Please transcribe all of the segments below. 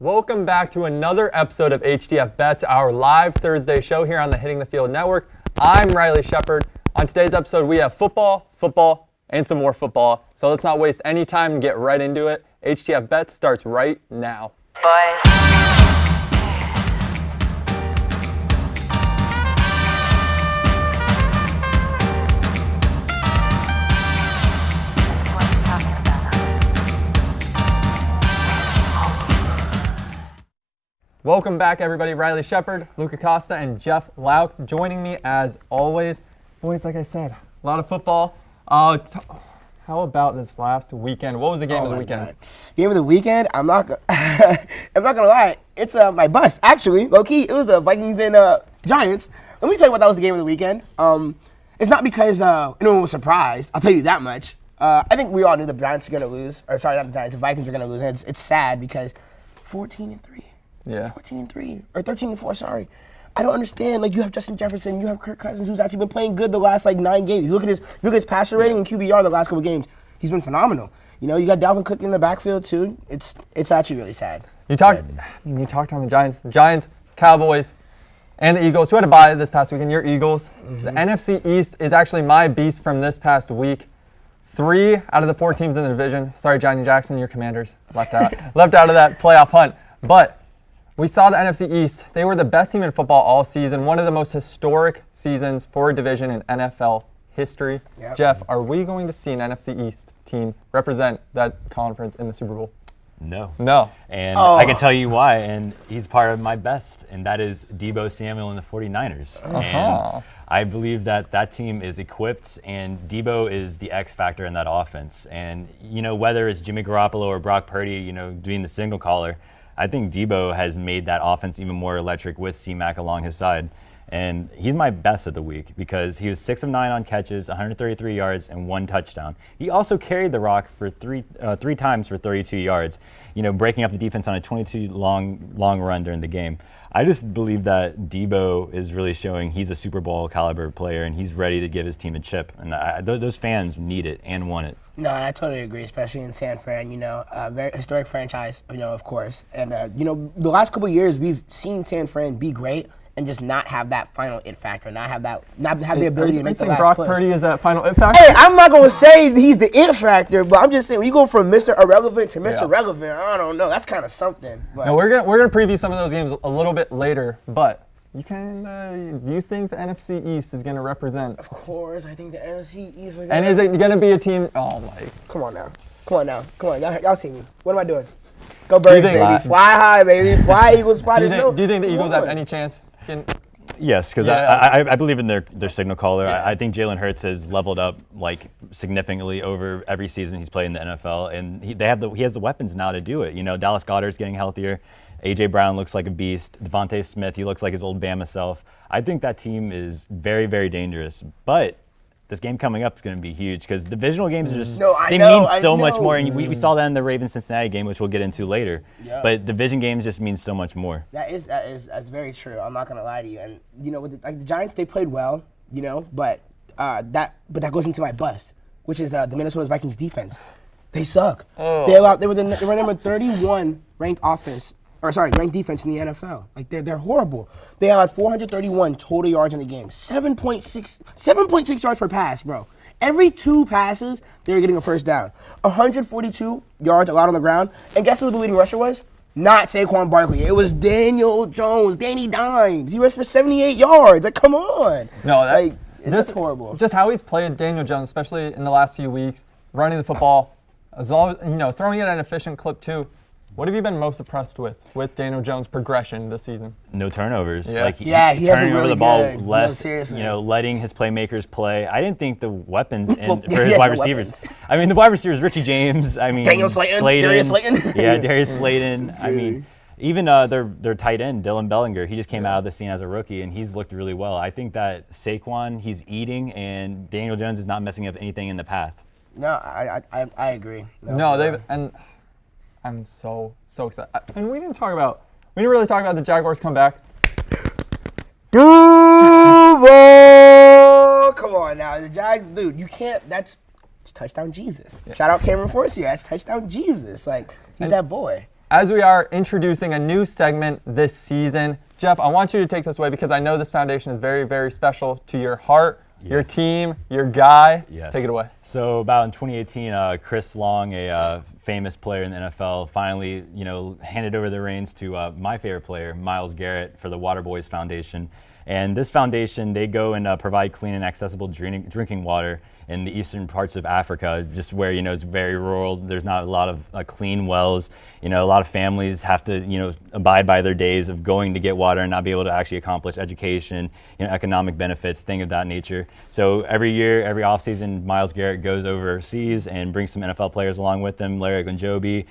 Welcome back to another episode of HTF Bets, our live Thursday show here on the Hitting the Field Network. I'm Riley Sheppard. On today's episode, we have football, and some more football. So let's not waste any time and get right into it. HTF Bets starts right now. Boys. Welcome back, everybody. Riley Sheppard, Weluka Costa, and Jeff Laux joining me as always. Boys, like I said, a lot of football. How about this last weekend? What was the game of the weekend? God. Game of the weekend? I'm not gonna lie. It's my bust actually. Low key, it was the Vikings and Giants. Let me tell you what that was the game of the weekend. It's not because anyone was surprised. I'll tell you that much. I think we all knew the Giants were gonna lose. Or sorry, not the Giants. The Vikings were gonna lose. And it's sad because 14-3. Yeah. 14-3 or 13-4. Sorry. I don't understand. Like, you have Justin Jefferson, you have Kirk Cousins, who's actually been playing good the last 9 games. If you look at his passer rating and QBR the last couple games, he's been phenomenal. You know, you got Dalvin Cook in the backfield too. It's actually really sad. You talked on the Giants, Cowboys, and the Eagles. Who had to bye this past weekend? Your Eagles. Mm-hmm. The NFC East is actually my beast from this past week. 3 out of the 4 teams in the division. Sorry, Johnny Jackson, your Commanders left out of that playoff hunt, but. We saw the NFC East. They were the best team in football all season, one of the most historic seasons for a division in NFL history. Yep. Jeff, are we going to see an NFC East team represent that conference in the Super Bowl? No. And I can tell you why, and he's part of my best, and that is Deebo Samuel and the 49ers. And I believe that team is equipped, and Deebo is the X factor in that offense. And, whether it's Jimmy Garoppolo or Brock Purdy, doing the signal caller, I think Deebo has made that offense even more electric with C-Mac along his side. And he's my best of the week because he was 6 of 9 on catches, 133 yards, and 1 touchdown. He also carried the rock for three times for 32 yards, breaking up the defense on a 22 long run during the game. I just believe that Deebo is really showing he's a Super Bowl caliber player, and he's ready to give his team a chip. And those fans need it and want it. No, I totally agree, especially in San Fran, very historic franchise, of course. And, the last couple of years, we've seen San Fran be great and just not have that final it factor, not have the ability to make the last Brock push. Purdy is that final it factor? Hey, I'm not going to say he's the it factor, but I'm just saying when you go from Mr. Irrelevant to Mr. Relevant, I don't know, that's kind of something. But. No, we're gonna preview some of those games a little bit later, but do you think the NFC East is going to represent? Of course, I think the NFC East is going to. And is it going to be a team? Oh, my. Come on now. Y'all see me. What am I doing? Go Birds, baby. Fly high, baby. Fly, Eagles, fly. Do you think the Eagles have any chance? Yes, because I believe in their signal caller. Yeah. I think Jalen Hurts has leveled up significantly over every season he's played in the NFL, and he has the weapons now to do it. Dallas Goedert's getting healthier. A.J. Brown looks like a beast. Devontae Smith, he looks like his old Bama self. I think that team is very, very dangerous. But this game coming up is going to be huge because divisional games are just mean so much more. And we saw that in the Ravens-Cincinnati game, which we'll get into later. Yep. But division games just mean so much more. That's very true. I'm not going to lie to you. And with the Giants, they played well. But that goes into my bust, which is the Minnesota Vikings defense. They suck. Oh. They were number 31 ranked ranked defense in the NFL. They're horrible. They had 431 total yards in the game. 7.6 yards per pass, bro. Every 2 passes, they were getting a first down. 142 yards allowed on the ground. And guess who the leading rusher was? Not Saquon Barkley. It was Daniel Jones, Danny Dimes. He rushed for 78 yards. Come on. No, that's horrible. Just how he's played Daniel Jones, especially in the last few weeks, running the football, as always, throwing it at an efficient clip too. What have you been most impressed with Daniel Jones' progression this season? No turnovers. Yeah. He has been really over the ball good. less, letting his playmakers play. I didn't think the weapons for his wide receivers. The wide receivers, Richie James, Daniel Slayton. Darius Slayton. Yeah, Darius Slayton. Even their tight end, Dylan Bellinger, he just came out of the scene as a rookie, and he's looked really well. I think that Saquon, he's eating, and Daniel Jones is not messing up anything in the path. No, I agree. I'm so excited. And we didn't really talk about the Jaguars comeback. Duval! Come on now. The Jags, dude, you can't, it's touchdown Jesus. Yeah. Shout out Cameron Forsyth. That's touchdown Jesus. He's that boy. as we are introducing a new segment this season, Jeff, I want you to take this away because I know this foundation is very, very special to your heart, your team, your guy. Yes. Take it away. So about in 2018, Chris Long, a famous player in the NFL, finally, handed over the reins to my favorite player, Myles Garrett, for the Waterboys Foundation. And this foundation, they go and provide clean and accessible drinking water in the eastern parts of Africa, just where, it's very rural. There's not a lot of clean wells. A lot of families have to, abide by their days of going to get water and not be able to actually accomplish education, economic benefits, things of that nature. So every year, every offseason, Myles Garrett goes overseas and brings some NFL players along with him, Larry Ogunjobi,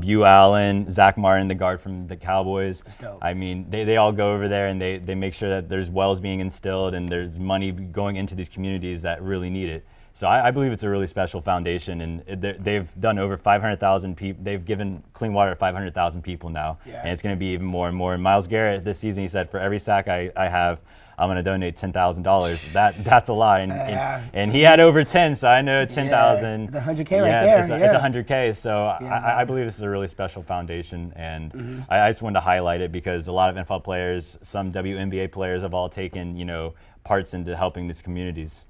Bu Allen, Zach Martin, the guard from the Cowboys. I mean, they all go over there and they make sure that there's wells being instilled and there's money going into these communities that really need it. So I believe it's a really special foundation, and they've done over 500,000 people. They've given clean water to 500,000 people now, and it's going to be even more and more. And Myles Garrett this season, he said, for every sack I have, I'm going to donate $10,000. That's a lot, and he had over 10, so I know 10,000. It's $100K right there. It's $100K. So I believe this is a really special foundation, and I just wanted to highlight it because a lot of NFL players, some WNBA players, have all taken parts into helping these communities.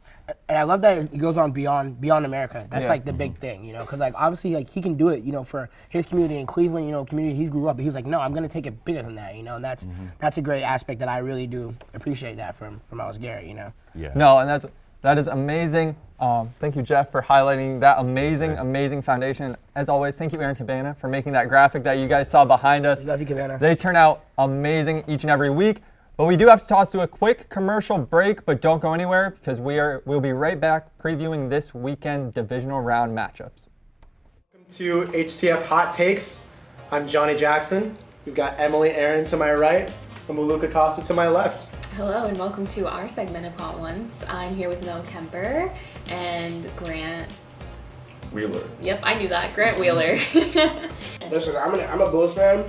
And I love that it goes on beyond America. That's like the big thing, because like obviously like he can do it, for his community in Cleveland, community he grew up. But he's like, no, I'm gonna take it bigger than that, and that's a great aspect that I really do appreciate that from Myles Garrett, Yeah. No, and that is amazing. Thank you, Jeff, for highlighting that amazing foundation. As always, thank you, Aaron Cabana, for making that graphic that you guys saw behind us. Love you, Cabana. They turn out amazing each and every week. But we do have to toss to a quick commercial break, but don't go anywhere because we'll be right back previewing this weekend divisional round matchups. Welcome to HTF Hot Takes. I'm Johnny Jackson. We've got Emily Aaron to my right and Weluka Costa to my left. Hello and welcome to our segment of Hot Ones. I'm here with Noah Kemper and Grant Wheeler. Yep, I knew that. Grant Wheeler. Listen, I'm a Bulls fan,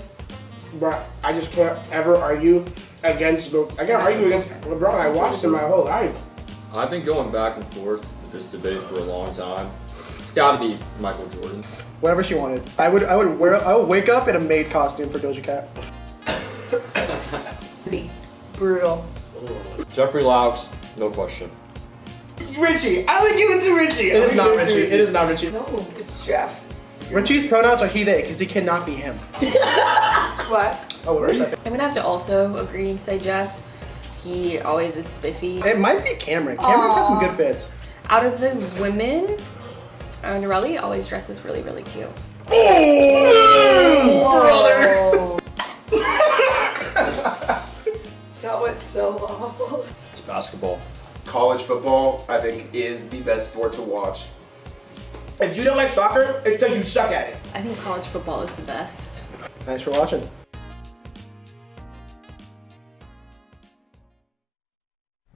but I just can't ever argue against LeBron. I watched him my whole life. I've been going back and forth with this debate for a long time. It's got to be Michael Jordan. Whatever she wanted. I would wake up in a maid costume for Doja Cat. Brutal. Jeffrey Laux, no question. Richie, I would give it to Richie. It is not Richie. It is not Richie. No, it's Jeff. Richie's pronouns are he, they, because he cannot be him. What? Oh, where's that? I'm gonna have to also agree and say Jeff. He always is spiffy. It might be Cameron. Cameron's had some good fits. Out of the women, Norelli always dresses really, really cute. Oh, that went so awful. It's basketball. College football, I think, is the best sport to watch. If you don't like soccer, it's because you suck at it. I think college football is the best. Thanks for watching.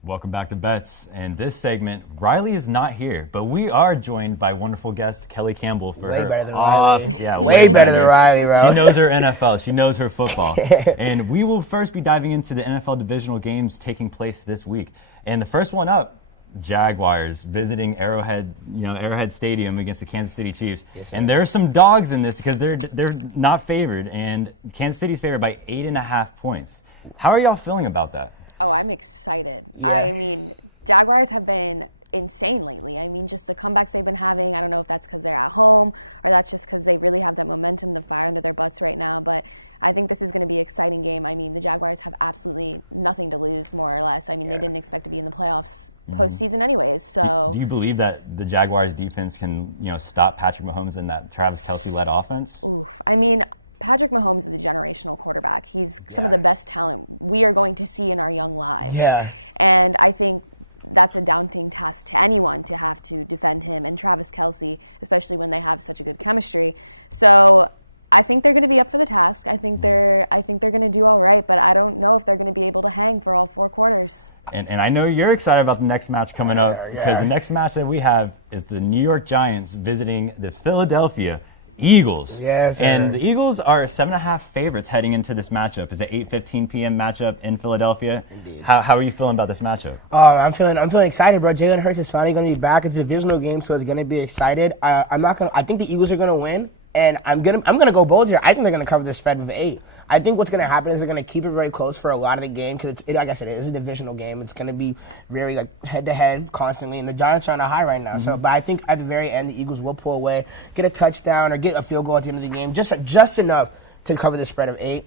Welcome back to Bets. And this segment, Riley is not here, but we are joined by wonderful guest Kelly Campbell for Way her better than awesome, Riley. yeah, way better than Riley, bro. She knows her NFL. She knows her football. And we will first be diving into the NFL divisional games taking place this week. And the first one up, Jaguars visiting Arrowhead Stadium against the Kansas City Chiefs. Yes, sir. And there are some dogs in this because they're not favored, and Kansas City's favored by 8.5 points. How are y'all feeling about that? Oh, I'm excited. Yeah. I mean, Jaguars have been insane lately. I mean, just the comebacks they've been having, I don't know if that's because they're at home or that's just because they really have the momentum and fire in their backs right now, but I think this is going to be an exciting game. I mean, the Jaguars have absolutely nothing to lose, more or less. I mean, they didn't expect to be in the playoffs first season anyways. So. Do you believe that the Jaguars defense can, stop Patrick Mahomes and that Travis Kelce-led offense? I mean, Patrick Mahomes is a generational quarterback. He's the best talent we are going to see in our young lives. Yeah. And I think that's a daunting task to anyone to have to defend him and Travis Kelce, especially when they have such a good chemistry. So I think they're going to be up for the task. I think they're going to do all right, but I don't know if they're going to be able to hang for all 4 quarters. And I know you're excited about the next match coming up because the next match that we have is the New York Giants visiting the Philadelphia Eagles. Yes, sir. And the Eagles are 7.5 favorites heading into this matchup. It's an 8:15 p.m. matchup in Philadelphia. Indeed. How are you feeling about this matchup? I'm feeling excited, bro. Jalen Hurts is finally going to be back at the divisional game, so it's going to be excited. I think the Eagles are going to win, And I'm gonna go bold here. I think they're gonna cover the spread with 8. I think what's gonna happen is they're gonna keep it very close for a lot of the game because like I said, it is a divisional game. It's gonna be very like head to head constantly, and the Giants are on a high right now. So, but I think at the very end, the Eagles will pull away, get a touchdown or get a field goal at the end of the game, just enough to cover the spread of 8.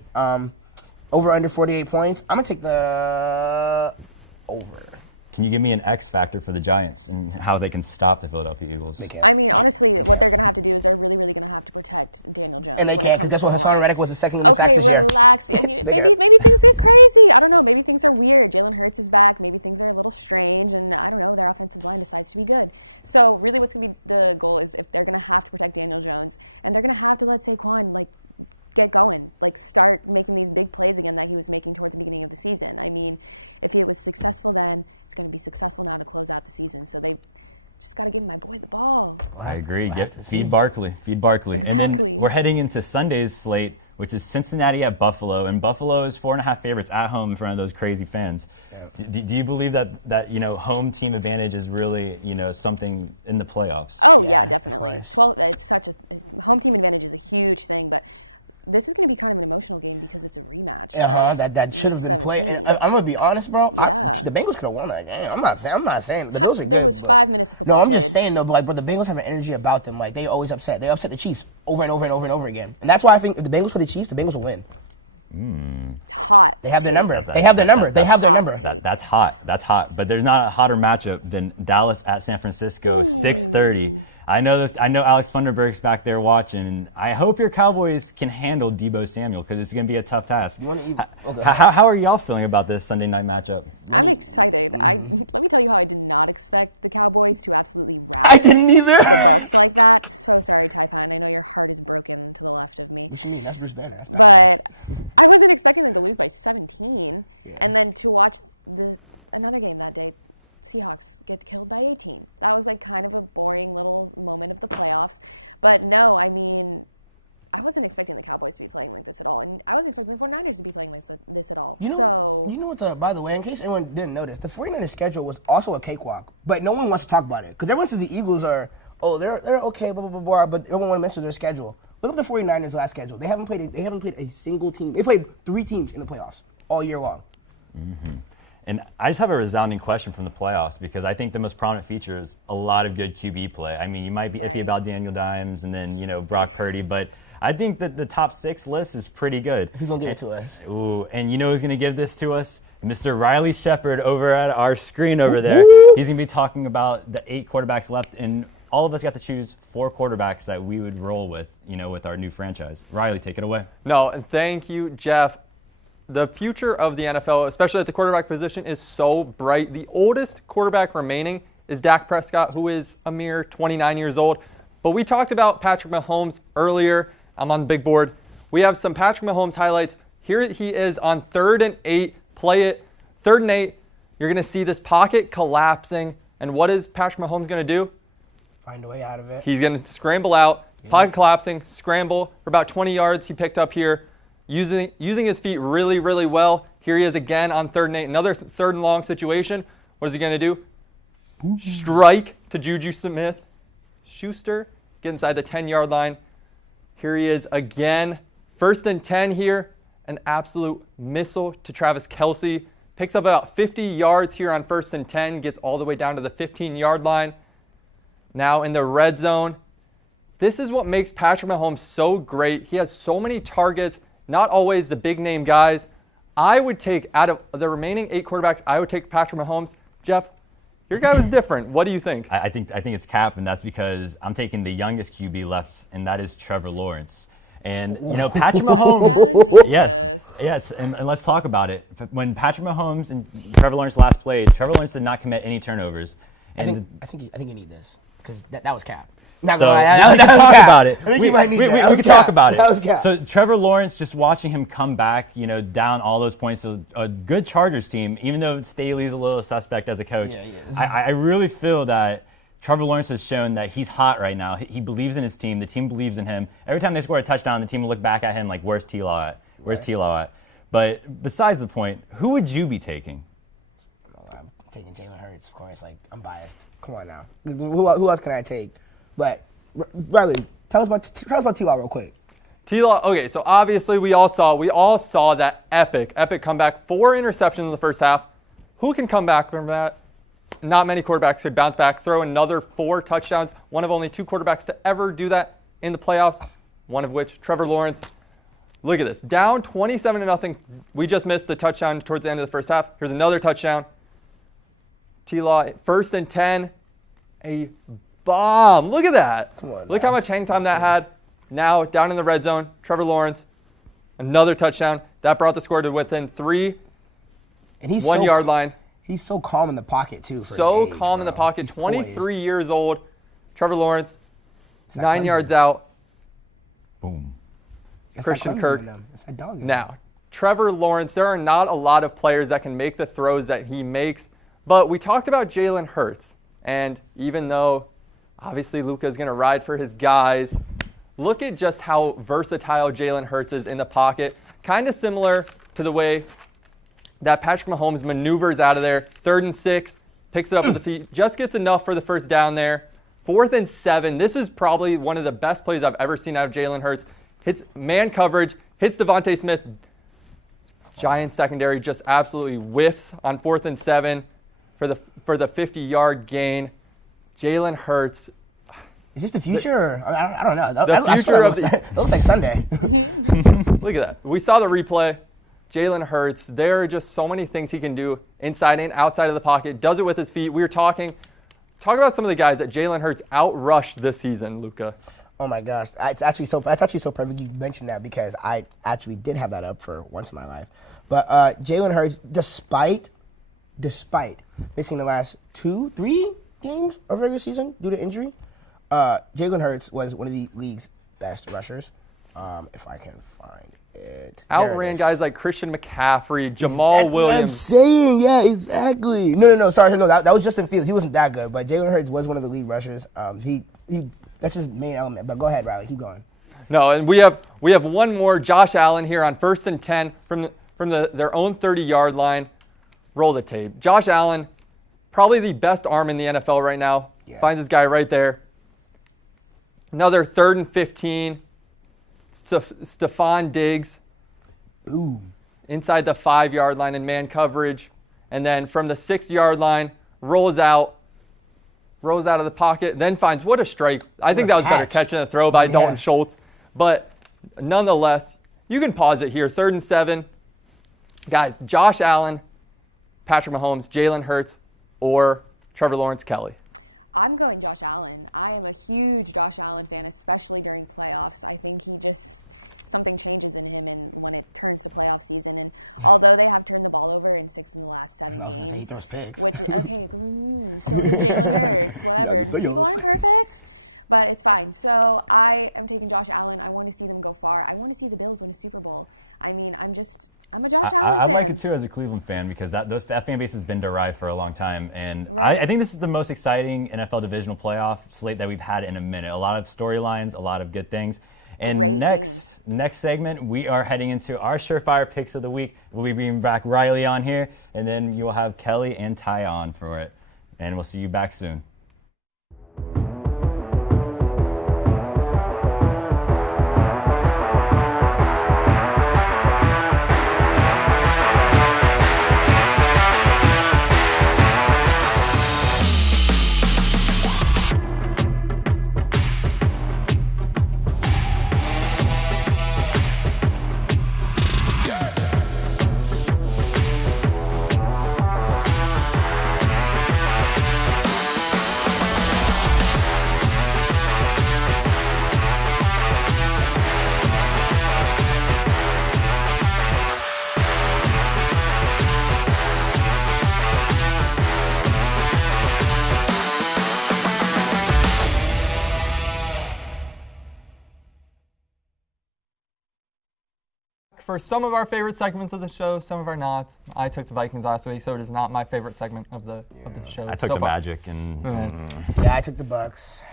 Over under 48 points. I'm gonna take the over. Can you give me an X factor for the Giants and how they can stop the Philadelphia Eagles? They can't. I mean, honestly, what they're going to have to do is they're really, really going to have to protect Daniel Jones. And they can't, because guess what? Hassan Reddick was the second in the sacks this year. They can't. Maybe things are crazy. I don't know. Maybe things are weird. Jalen Hurts is back. Maybe things are a little strange. And I don't know. Their offensive line decides to be good. So really, what's going to be the goal is if they're going to have to protect Daniel Jones, and they're going to have to let Saquon get going, start making these big plays again that he was making towards the beginning of the season. I mean, if you have a successful run, it's going to be successful now to close out the season. So they start getting my ball. I agree. Feed Barkley. And then we're heading into Sunday's slate, which is Cincinnati at Buffalo, and Buffalo is 4.5 favorites at home in front of those crazy fans. Yeah. Do you believe that home team advantage is really something in the playoffs? Oh yeah, of course. Well, it's such a home team advantage is a huge thing, but this is going to be kind of an emotional game because it's a rematch. That should have been played. And I'm gonna be honest, bro. The Bengals could have won that game. I'm not saying the Bills are good, but no, I'm just saying though. But the Bengals have an energy about them. They always upset. They upset the Chiefs over and over and over and over again. And that's why I think if the Bengals play the Chiefs, the Bengals will win. They have their number. They have their number. That's hot. But there's not a hotter matchup than Dallas at San Francisco, 6:30. I know Alex Funderburg's back there watching, and I hope your Cowboys can handle Deebo Samuel because it's going to be a tough task. How are y'all feeling about this Sunday night matchup? Let me tell you how I do not expect the Cowboys to actually be. I didn't either. What you mean? That's Bruce Banner. That's bad. I wasn't expecting them to lose by 17. Yeah. And then to watch another game that the Seahawks get killed by 18. I was kind of a boring little moment of the playoffs. But no, I mean, I wasn't expecting the Cowboys to be playing with this at all. I wasn't expecting the 49ers to be playing with this at all. You know what's by the way, in case anyone didn't notice, the 49ers schedule was also a cakewalk, but no one wants to talk about it because everyone says the Eagles are they're okay, blah blah blah blah, but everyone wants to mention their schedule. Look up the 49ers' last schedule. They haven't played a single team. They played 3 teams in the playoffs all year long. Mm-hmm. And I just have a resounding question from the playoffs because I think the most prominent feature is a lot of good QB play. I mean, you might be iffy about Daniel Dimes and then, Brock Purdy, but I think that the top 6 list is pretty good. Who's going to give it to us? Ooh, and you know who's going to give this to us? Mr. Riley Sheppard over at our screen over there. He's going to be talking about the 8 quarterbacks left, and all of us got to choose 4 quarterbacks that we would roll with, with our new franchise. Riley, take it away. No, and thank you, Jeff. The future of the NFL, especially at the quarterback position, is so bright. The oldest quarterback remaining is Dak Prescott, who is a mere 29 years old. But we talked about Patrick Mahomes earlier. I'm on the big board. We have some Patrick Mahomes highlights. Here he is on 3rd and 8. Play it. 3rd and 8. You're going to see this pocket collapsing. And what is Patrick Mahomes going to do? Find a way out of it. He's going to scramble out. Pocket collapsing. Scramble for about 20 yards he picked up here. Using his feet really, really well. Here he is again on 3rd and 8. Another 3rd and long situation. What is he going to do? Strike to Juju Smith-Schuster. Get inside the 10-yard line. Here he is again. 1st and 10 here. An absolute missile to Travis Kelce. Picks up about 50 yards here on 1st and 10. Gets all the way down to the 15-yard line. Now in the red zone. This is what makes Patrick Mahomes so great. He has so many targets. Not always the big-name guys. I would take, out of the remaining 8 quarterbacks, I would take Patrick Mahomes. Jeff, your guy was different. What do you think? I think it's Cap, and that's because I'm taking the youngest QB left, and that is Trevor Lawrence. And, Patrick Mahomes, yes, and let's talk about it. When Patrick Mahomes and Trevor Lawrence last played, Trevor Lawrence did not commit any turnovers. And I think you need this because that was Cap. We can talk about it. I think you might need that. We can talk about it. That was Cap. So Trevor Lawrence, just watching him come back, down all those points to a good Chargers team, even though Staley's a little suspect as a coach. Yeah, he is. I really feel that Trevor Lawrence has shown that he's hot right now. He believes in his team. The team believes in him. Every time they score a touchdown, the team will look back at him like, where's T-Law at? Where's T-Law at? But besides the point, who would you be taking? I'm taking Jalen Hurts, of course. I'm biased. Come on now. Who else can I take? But Riley, Tell us about T-Law real quick. T-Law, okay, so obviously we all saw that epic comeback. 4 interceptions in the first half. Who can come back from that? Not many quarterbacks could bounce back, throw another 4 touchdowns. One of only 2 quarterbacks to ever do that in the playoffs, one of which, Trevor Lawrence. Look at this. Down 27-0. We just missed the touchdown towards the end of the first half. Here's another touchdown. T-Law, 1st and 10. A bomb. Look at that. Come on, Look man. how much hang time that had. Now, down in the red zone, Trevor Lawrence, another touchdown. That brought the score to within 3, And he's 1 yard line. He's so calm in the pocket, too. For So his age, calm in the bro. pocket. He's 23 poised. years old. Trevor Lawrence, It's that 9 Clemson. yards out. Boom. It's Christian that Clemson Kirk. in them. It's that dog in them. Now, Trevor Lawrence, there are not a lot of players that can make the throws that he makes, but we talked about Jalen Hurts, and even though obviously Luka is going to ride for his guys, look at just how versatile Jalen Hurts is in the pocket. Kind of similar to the way that Patrick Mahomes maneuvers out of there. 3rd and 6, picks it up with the feet, just gets enough for the first down there. 4th and 7, this is probably one of the best plays I've ever seen out of Jalen Hurts. Hits man coverage, hits Devontae Smith. Giants secondary just absolutely whiffs on 4th and 7 for the 50-yard gain. Jalen Hurts. Is this the future? Or, I don't know. The future of that looks like Sunday. Look at that. We saw the replay. Jalen Hurts, there are just so many things he can do inside and outside of the pocket. Does it with his feet. We were talking about some of the guys that Jalen Hurts outrushed this season, Luka. Oh my gosh, that's actually so perfect you mentioned that because I actually did have that up for once in my life. But Jalen Hurts, despite missing the last 2-3 games of regular season due to injury, Jalen Hurts was one of the league's best rushers. If I can find it. Outran guys like Christian McCaffrey, Jamal That's what I'm Williams. saying, yeah, exactly. No, sorry, that was Justin Fields. He wasn't that good, but Jalen Hurts was one of the lead rushers. He that's his main element. But go ahead, Riley, keep going. No, and we have one more. Josh Allen here on 1st and 10 from their own 30-yard line. Roll the tape. Josh Allen, probably the best arm in the NFL right now. Yeah. Finds his guy right there. Another 3rd and 15. Stephon Diggs. Ooh. Inside the 5-yard line in man coverage. And then from the 6-yard line, rolls out of the pocket, then finds, what a strike. I think that was better catch than a throw by Dalton Schultz. But nonetheless, you can pause it here. 3rd and 7. Guys, Josh Allen, Patrick Mahomes, Jalen Hurts, or Trevor Lawrence Kelly. I'm going Josh Allen. I am a huge Josh Allen fan, especially during playoffs. I think something changes in him when it turns to playoff season. And although they have turned the ball over in 6 in the last 7. I was going to say he throws picks. Which, okay, Now the playoffs. But it's fine. So I am taking Josh Allen. I want to see them go far. I want to see the Bills win Super Bowl. I mean, I'm a Josh Allen I fan. like it too as a Cleveland fan because that fan base has been derived for a long time, and I think this is the most exciting NFL divisional playoff slate that we've had in a minute. A lot of storylines, a lot of good things. And next segment, we are heading into our surefire picks of the week. We'll be bringing back Riley on here, and then you will have Kelly and Ty on for it. And we'll see you back soon. For some of our favorite segments of the show, some of our not. I took the Vikings last week, so it is not my favorite segment of the show. I took so the far. Magic and Yeah, I took the Bucks.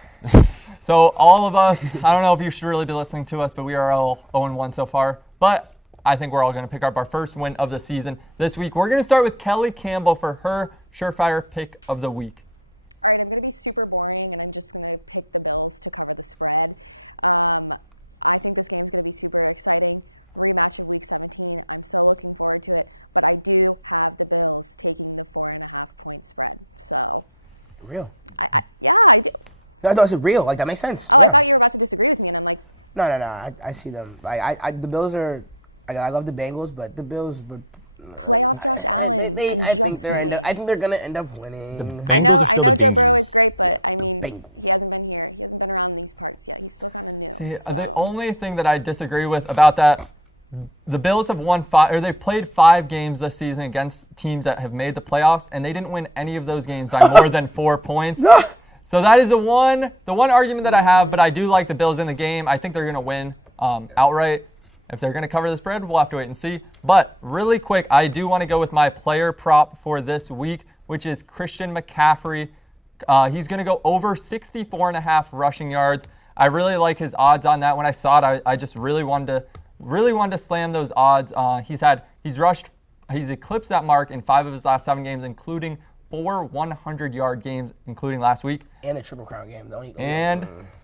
So all of us, I don't know if you should really be listening to us, but we are all 0-1 so far. But I think we're all going to pick up our first win of the season this week. We're going to start with Kelly Campbell for her surefire pick of the week. No, it's real. Like, that makes sense. Yeah. No. I see them. Like, the Bills are. I love the Bengals, but the Bills. But I think they're gonna end up winning. The Bengals are still the Bingies. Yeah, the Bengals. See, the only thing that I disagree with about that, the Bills have won 5, or they've played 5 games this season against teams that have made the playoffs, and they didn't win any of those games by more than 4 points. So that is the one argument that I have, but I do like the Bills in the game. I think they're going to win outright. If they're going to cover the spread, we'll have to wait and see. But really quick, I do want to go with my player prop for this week, which is Christian McCaffrey. He's going to go over 64.5 rushing yards. I really like his odds on that. When I saw it, I just really wanted to slam those odds. He's eclipsed that mark in 5 of his last 7 games, including 4 100-yard games, including last week. And the Triple Crown game.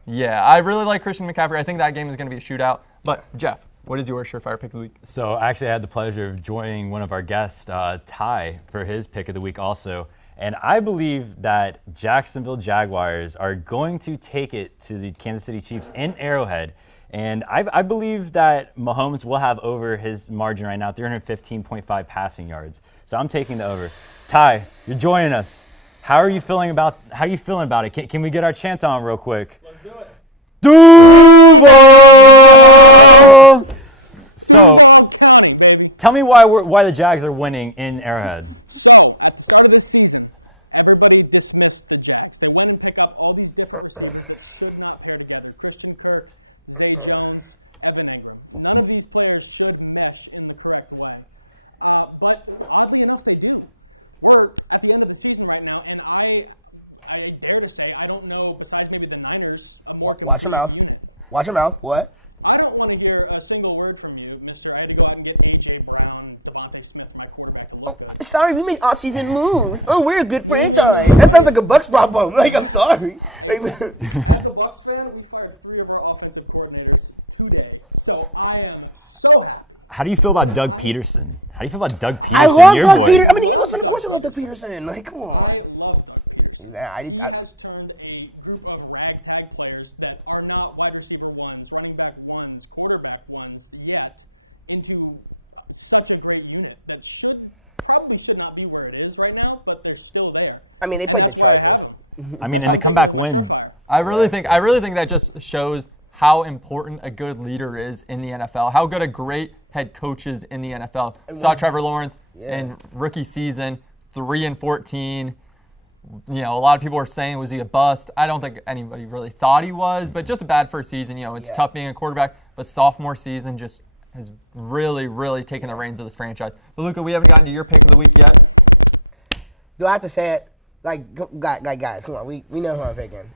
Yeah, I really like Christian McCaffrey. I think that game is going to be a shootout. But, Jeff, what is your surefire pick of the week? So actually, I had the pleasure of joining one of our guests, Ty, for his pick of the week also. And I believe that Jacksonville Jaguars are going to take it to the Kansas City Chiefs in Arrowhead. And I believe that Mahomes will have over his margin right now, 315.5 passing yards. So I'm taking the over. Ty, you're joining us. How are you feeling about it? Can we get our chant on real quick? Let's do it. Duval! So, tell me why the Jags are winning in Arrowhead. All of these players should match in the correct way. But I'll be enough to do. Or at the end of the season right now, and I dare to say, I don't know, besides maybe the Niners. Watch your mouth. Watch your mouth. What? I don't want to hear a single word from you, Mr. I go and get AJ Brown and Devontae Smith, my quarterback. Oh, sorry, we made off-season moves. Oh, we're a good franchise. That sounds like a Bucs problem. Like, I'm sorry. As a Bucs fan, we fired 3 of our offensive coordinators today. So I am so happy. How do you feel about Doug Peterson? How do you feel about Doug Peterson? I love Doug Peterson. I'm an Eagles fan. Of course I love Doug Peterson. Like, come on. I love Doug. Yeah, He has turned a group of ragtag players that are not wide receiver ones, running back ones, quarterback ones yet into such a great unit that probably should not be where it is right now, but they're still there. I mean, they played the Chargers. I mean, and the comeback win. I really think that just shows how important a good leader is in the NFL, how good a great head coach is in the NFL. Saw Trevor Lawrence in rookie season, 3-14. You know, a lot of people were saying, was he a bust? I don't think anybody really thought he was, but just a bad first season. You know, it's tough being a quarterback, but sophomore season just has really, really taken the reins of this franchise. But Luka, we haven't gotten to your pick of the week yet. Do I have to say it? Like guys, come on. We know who I'm picking.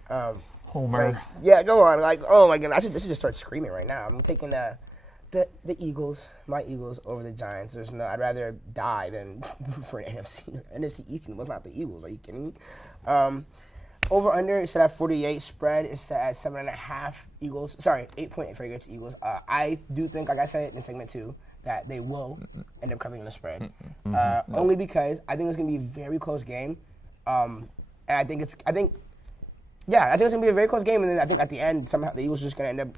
Homer. Like, yeah, go on. Like, oh my goodness, I should just start screaming right now. I'm taking the Eagles, my Eagles, over the Giants. I'd rather die than for an NFC East team. Was not the Eagles. Are you kidding me? Over under is set at 48. Spread is set at 7.5 Eagles. Sorry, 8.8 favorite to Eagles. I do think, like I said in segment 2, that they will end up covering the spread. Only because I think it's going to be a very close game. And I think it's going to be a very close game. And then I think at the end, somehow the Eagles are just going to end up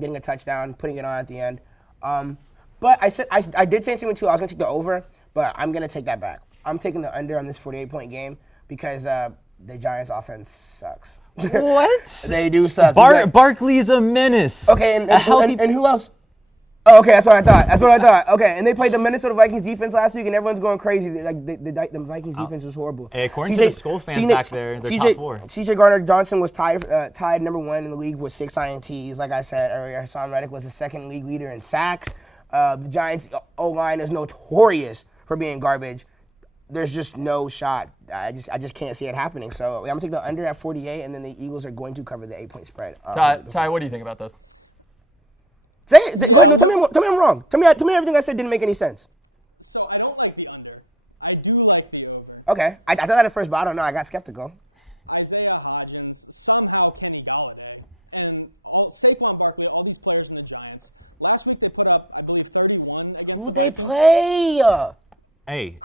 getting a touchdown, putting it on at the end. But I did say in segment 2 I was going to take the over, but I'm going to take that back. I'm taking the under on this 48-point game because the Giants' offense sucks. What? They do suck. Barkley's a menace. Okay, and who else? Oh, okay, that's what I thought. Okay, and they played the Minnesota Vikings defense last week, and everyone's going crazy. Like the Vikings defense was horrible. Hey, according to the Skull fans back there, they're top 4. C.J. Gardner-Johnson was tied number 1 in the league with 6 INTs. Like I said earlier, Hassan Reddick was the second league leader in sacks. The Giants' O-line is notorious for being garbage. There's just no shot. I just can't see it happening. So I'm gonna take the under at 48, and then the Eagles are going to cover the 8-point spread. Ty, what do you think about this? Say it. Go ahead. No, tell me I'm wrong. Tell me everything I said didn't make any sense. So I don't like the under. I do like the over. Okay. I thought that at first, but I don't know. I got skeptical. Isaiah Hodgson somehow Kenny Galladay. And then Saquon Barkley almost compared to the Giants. Last week they put up, I believe, 31. Who'd they play? Hey.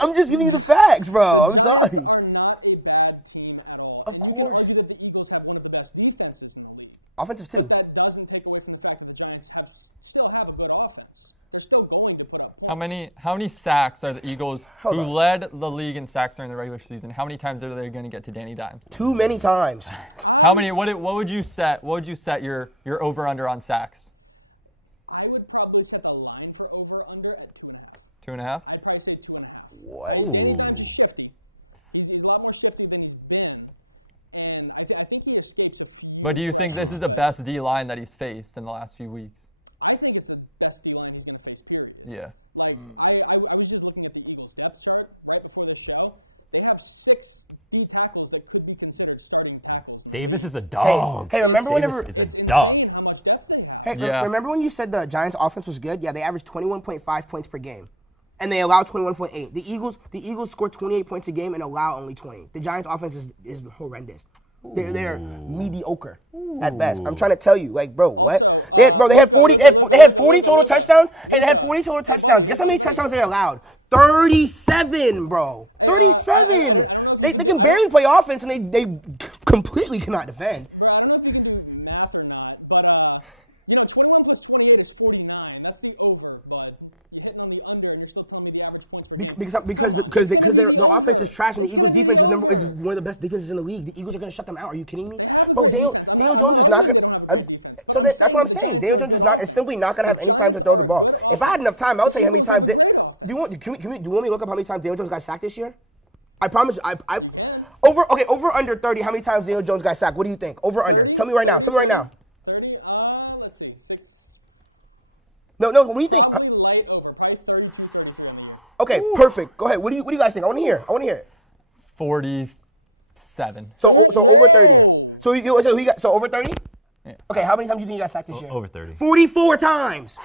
I'm just giving you the facts, bro. I'm sorry. Are not a bad team at all. Of course. The Eagles have one of the best defenses in the league. Offensive too. That doesn't take away from the fact that the Giants still have a good offense. They're still going to put up. How many sacks are the Eagles, Hold who on. led the league in sacks during the regular season? How many times are they going to get to Danny Dimes? Too many times. How many? What would you set? What would you set your over under on sacks? I would probably set a line for over under at 2.5. 2.5. I'd probably say 2.5. What? Ooh. But do you think this is the best D line that he's faced in the last few weeks? I think it's the best D line he's been faced, period. Yeah. I'm just looking at the Eagles depth chart right before the show. They have 6 key tackles that could be considered starting tackles. Davis is a dog. Hey, remember Davis whenever? is a dog. Hey, Yeah. remember when you said the Giants' offense was good? Yeah, they averaged 21.5 points per game, and they allowed 21.8. The Eagles score 28 points a game and allow only 20. The Giants' offense is horrendous. They're mediocre at best. I'm trying to tell you, like, bro, what? They had 40 total touchdowns. Hey, they had 40 total touchdowns. Guess how many touchdowns they allowed? 37, bro. 37. They can barely play offense, and they completely cannot defend. Because their offense is trash and the Eagles' defense is one of the best defenses in the league. The Eagles are gonna shut them out. Are you kidding me, bro? Daniel Jones is not gonna. That's what I'm saying. Daniel Jones is simply not gonna have any time to throw the ball. If I had enough time, I'll tell you how many times. Do you want me to look up how many times Daniel Jones got sacked this year? I promise. Over under 30. How many times Daniel Jones got sacked? What do you think? Over under. Tell me right now. No. What do you think? Okay, perfect. Go ahead. What do you guys think? I want to hear it. 47. So over 30. So over 30? Yeah. Okay, how many times do you think you got sacked this year? Over 30. 44 times.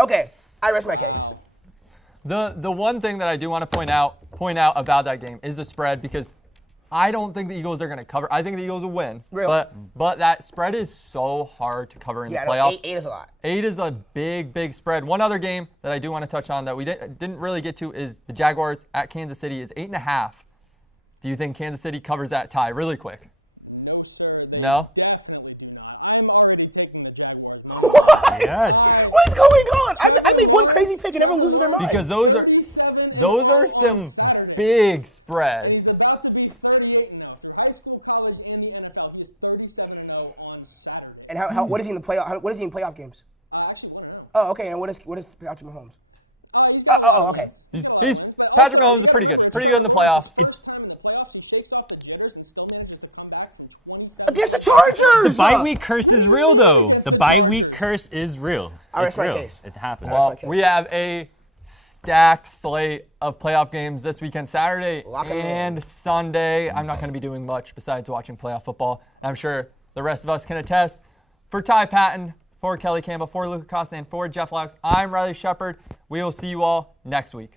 Okay, I rest my case. The one thing that I do want to point out about that game is the spread, because I don't think the Eagles are going to cover. I think the Eagles will win. Really? But that spread is so hard to cover in the playoffs. 8 is a lot. 8 is a big spread. One other game that I do want to touch on that we didn't really get to is the Jaguars at Kansas City is 8.5. Do you think Kansas City covers that tie? Really quick. No? What? Yes. What's going on? I make one crazy pick and everyone loses their mind. Because those are some big spreads. He's about to be 38-0. For high school, college, and the NFL, he's 37-0 on Saturday. And what is he in the playoff? What is he in playoff games? Actually, one round. Oh, okay. And what is Patrick Mahomes? Okay. He's Patrick Mahomes is pretty good in the playoffs. Against the Chargers. The bye week curse is real, though. The bye week curse is real. I rest It's my real. case. It happens. Well, we have a stacked slate of playoff games this weekend, Saturday and Sunday. I'm not going to be doing much besides watching playoff football. I'm sure the rest of us can attest. For Ty Patton, for Kelly Campbell, for Weluka, Costa, and for Jeff Laux, I'm Riley Sheppard. We will see you all next week.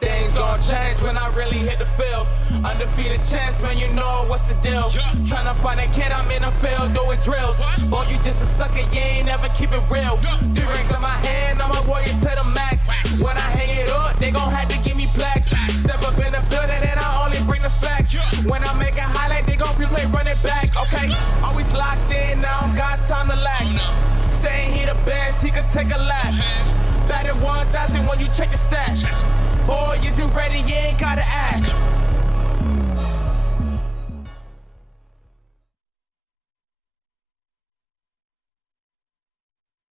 Things gon' change when I really hit the field. Undefeated champs, man, you know what's the deal. Tryna find a kid, I'm in the field doing drills. Boy, you just a sucker, you ain't never keep it real. 3 rings in my hand, I'm a warrior to the max. When I hang it up, they gon' have to give me plaques. Step up in the building and I only bring the facts. When I make a highlight, they gon' replay, run it back, okay? Always locked in, I don't got time to lax. Saying he the best, he could take a lap. Batted 1,000 when you check the stats. Boy, is you ready? You ain't gotta ask.